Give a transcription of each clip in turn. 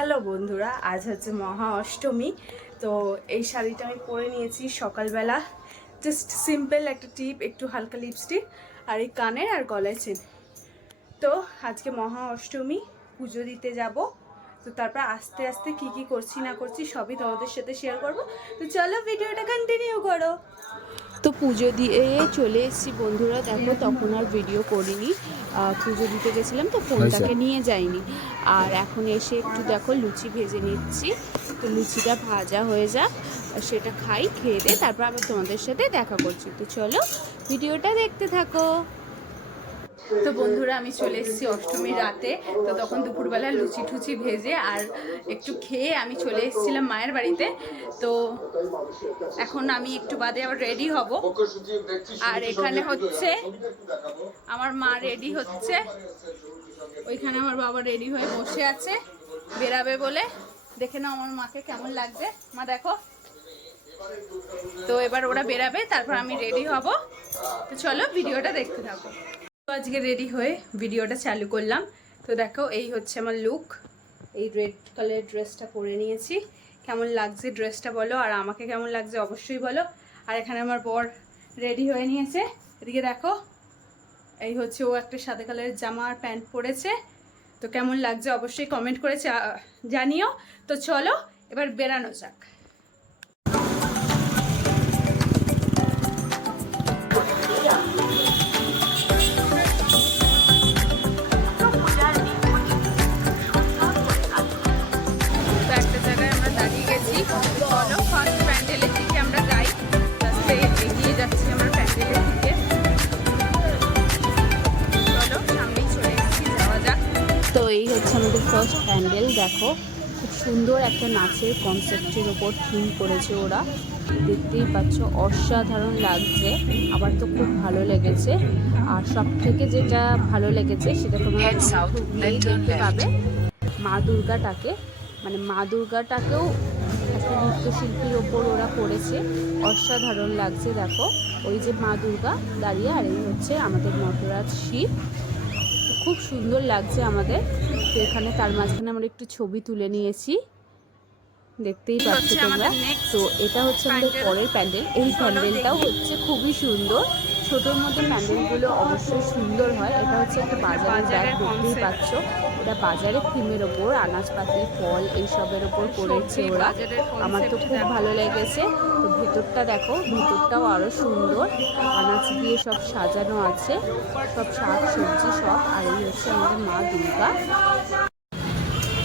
Hello বন্ধুরা, আজ হচ্ছে মহা অষ্টমী। তো এই শাড়িটা আমি পরে নিয়েছি সকালবেলা। জাস্ট সিম্পল একটা টিপ, একটু হালকা লিপস্টিক আর এই কানের আর গলায় চেন। তো আজকে মহা অষ্টমী, পুজো দিতে যাব। তো তারপর আস্তে আস্তে কি কি করছি না করছি সবই তোমাদের সাথে শেয়ার করব। তো চলো ভিডিওটা কন্টিনিউ করো। তো পুজো দিয়ে চলে এসেছি বন্ধুরা, দেখো তখন আর ভিডিও করিনি, পুজো দিতে গেছিলাম তো ফোনটাকে নিয়ে যাইনি। আর এখন এসে একটু দেখো লুচি ভেজে নিচ্ছি। তো লুচিটা ভাজা হয়ে যাক, সেটা খাই, খেয়ে দিয়ে তারপর আবার তোমাদের সাথে দেখা করছি। তো চলো ভিডিওটা দেখতে থাকো। তো বন্ধুরা আমি চলে এসেছি অষ্টমীর রাতে। তো তখন দুপুরবেলা লুচি টুচি ভেজে আর একটু খেয়ে আমি চলে এসেছিলাম মায়ের বাড়িতে। তো এখন আমি একটু বাদে আবার রেডি হব। আর এখানে হচ্ছে আমার মা রেডি হচ্ছে, ওইখানে আমার বাবা রেডি হয়ে বসে আছে বেরাবে বলে। দেখে নাও আমার মাকে কেমন লাগছে, মা দেখো। তো এবার ওরা বেরাবে, তারপর আমি রেডি হব। তো চলো ভিডিওটা দেখতে থাকো। তো আজকে রেডি হয়ে ভিডিওটা চালু করলাম। তো দেখো এই হচ্ছে আমার লুক। এই রেড কালারের ড্রেসটা পরে নিয়েছি। কেমন লাগছে ড্রেসটা বলো, আর আমাকে কেমন লাগছে অবশ্যই বলো। আর এখানে আমার বর রেডি হয়ে নিয়েছে, এদিকে দেখো। এই হচ্ছে ও একটা সাদা কালারের জামা আর প্যান্ট পরেছে। তো কেমন লাগছে অবশ্যই কমেন্ট করে জানিও। তো চলো এবার বেরানো যাক। চলো ফার্স্ট প্যান্ডেলের দিকে আমরা যাই, রাস্তে এগিয়ে যাচ্ছি আমরা প্যান্ডেলের দিকে। চলো সামনেই চলে এসেছি, যাওয়া যাক। তো এই হচ্ছে আমাদের ফার্স্ট প্যান্ডেল। দেখো খুব সুন্দর একটা নাচের কনসেপ্টের ওপর থিম করেছে ওরা, দেখতেই পাচ্ছ অসাধারণ লাগছে। আমার তো খুব ভালো লেগেছে। আর সব থেকে যেটা ভালো লেগেছে সেটা তোমরা দেখতে পাবে, মা দুর্গাটাকে, মানে মা দুর্গাটাকেও একটা নৃত্যশিল্পীর ওপর ওরা করেছে, অসাধারণ লাগছে। দেখো ওই যে মা দুর্গা দাঁড়িয়ে, আর এই হচ্ছে আমাদের নটরাজ শিব, খুব সুন্দর লাগছে আমাদের। তো এখানে তার মাঝখানে আমরা একটু ছবি তুলে নিয়েছি, দেখতেই পাচ্ছ তোমরা। তো এটা হচ্ছে আমাদের পরের প্যান্ডেল। এই প্যান্ডেলটাও হচ্ছে খুবই সুন্দর। ছোটোর মধ্যে প্যান্ডেলগুলো অবশ্যই সুন্দর হয়। এটা হচ্ছে একটা বাজারের ব্যাগ, দেখতেই পাচ্ছ। এটা বাজারের থিমের ওপর আনাজপাতি, ফল এইসবের ওপর করেছে ওরা। আমার তো খুব ভালো লেগেছে। তো ভেতরটা দেখো, ভেতরটাও আরও সুন্দর, আনাজ দিয়ে সব সাজানো আছে, সব শাক সবজি সব। আর এই হচ্ছে আমাদের মা দুর্গা।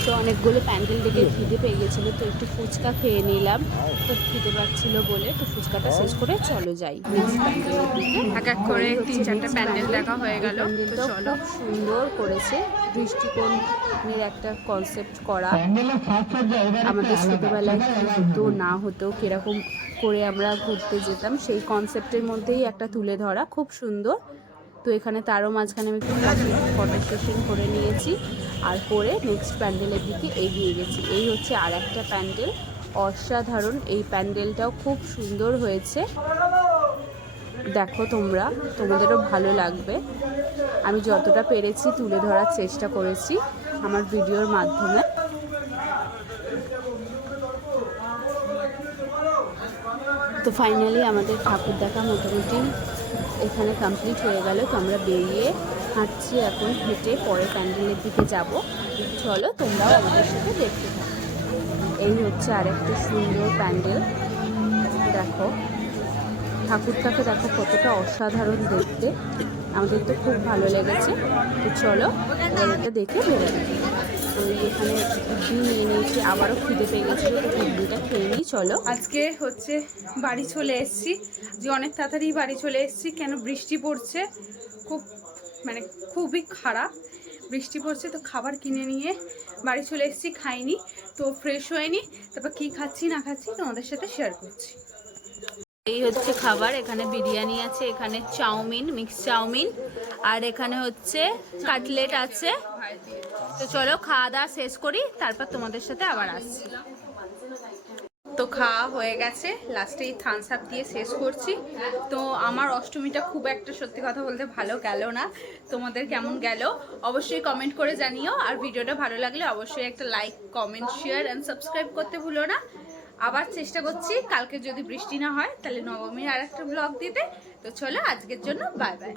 তো অনেকগুলো প্যান্ডেল দেখে খিদে পেয়ে গেছিলো, তো একটু ফুচকা খেয়ে নিলাম। তো খিদে পাচ্ছিলো বলে তো ফুচকাটা শেষ করে চলো যাই নেক্সট প্যান্ডেলের দিকে। এক এক করে 3-4টা প্যান্ডেল দেখা হয়ে গেল। তো চলো, খুব সুন্দর করেছে, দৃষ্টিকোণের একটা কনসেপ্ট করা। আমাদের ছোটোবেলায় কী হতো না হতো, কীরকম করে আমরা ঘুরতে যেতাম, সেই কনসেপ্টের মধ্যেই একটা তুলে ধরা, খুব সুন্দর। তো এখানে তারও মাঝখানে আমি একটু ফটো সেশন করে নিয়েছি, আর করে নেক্সট প্যান্ডেলের দিকে এগিয়ে গেছি। এই হচ্ছে আর একটা প্যান্ডেল, অসাধারণ। এই প্যান্ডেলটাও খুব সুন্দর হয়েছে, দেখো তোমরা, তোমাদেরও ভালো লাগবে। আমি যতটা পেরেছি তুলে ধরার চেষ্টা করেছি আমার ভিডিওর মাধ্যমে। তো ফাইনালি আমাদের ঠাকুর দেখা মোটামুটি এখানে কমপ্লিট হয়ে গেল। তো আমরা বেরিয়ে হাঁটছি এখন, হেঁটে পরে প্যান্ডেলের দিকে যাব। চলো তোমরাও আমাদের সাথে দেখতে থাকো। এই হচ্ছে আরেকটা সুন্দর প্যান্ডেল, দেখো ঠাকুরটাকে দেখো কতটা অসাধারণ দেখতে, আমাদের তো খুব ভালো লেগেছে। তো চলো এবার এটা দেখে বেরোবো। তো এখানে ইডলি নিয়ে নিয়েছি, আবারও খিদে পেয়ে গেছিলো, তো ইডলিটা খেয়ে নিই। চলো আজকে হচ্ছে বাড়ি চলে এসেছি, যে অনেক তাড়াতাড়ি বাড়ি চলে এসেছি, কেন বৃষ্টি পড়ছে, খুব মানে খুবই খারাপ বৃষ্টি পড়ছে। তো খাবার কিনে নিয়ে বাড়ি চলে এসেছি, খাইনি, তো ফ্রেশ হয়নি। তারপর কি খাচ্ছি না খাচ্ছি তোমাদের সাথে শেয়ার করছি। এই হচ্ছে খাবার, এখানে বিরিয়ানি আছে, এখানে চাউমিন, মিক্স চাউমিন, আর এখানে হচ্ছে কাটলেট আছে। তো চলো খাওয়া দাওয়া শেষ করি, তারপর তোমাদের সাথে আবার আসছি। তো খাওয়া হয়ে গেছে, লাস্টে এই থামস আপ দিয়ে শেষ করছি। তো আমার অষ্টমীটা খুব একটা সত্যি কথা বলতে ভালো গেল না। তোমাদের কেমন গেল অবশ্যই কমেন্ট করে জানিও, আর ভিডিওটা ভালো লাগলে অবশ্যই একটা like, comment, share and subscribe করতে ভুলো না। আবার চেষ্টা করছি কালকে যদি বৃষ্টি না হয় তাহলে নবমীর আর একটা ব্লগ দিতে। তো চলো আজকের জন্য বাই বাই।